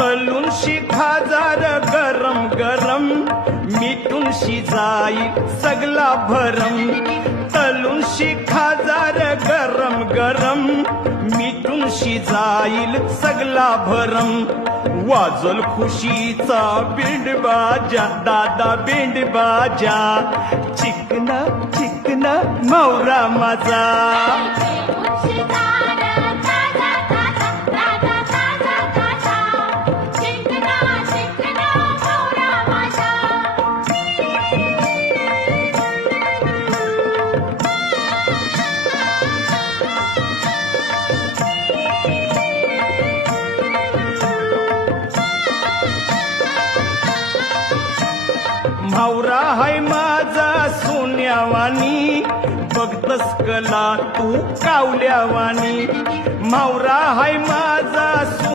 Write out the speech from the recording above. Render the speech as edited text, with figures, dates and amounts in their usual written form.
तलून शिखाजार गरम गरम मिटून शिजाईल सगला भरम तलून शिखाजार गरम गरम मिटून शिजाईल सगला भरम वाजल खुशीचा बिंड बाजा दादा बिंड बाजा चिकना चिकना मौरा माझा मावरा हाय माझा सोन्यावानी बघतस कला तू कावल्यावानी मावरा हाय माझा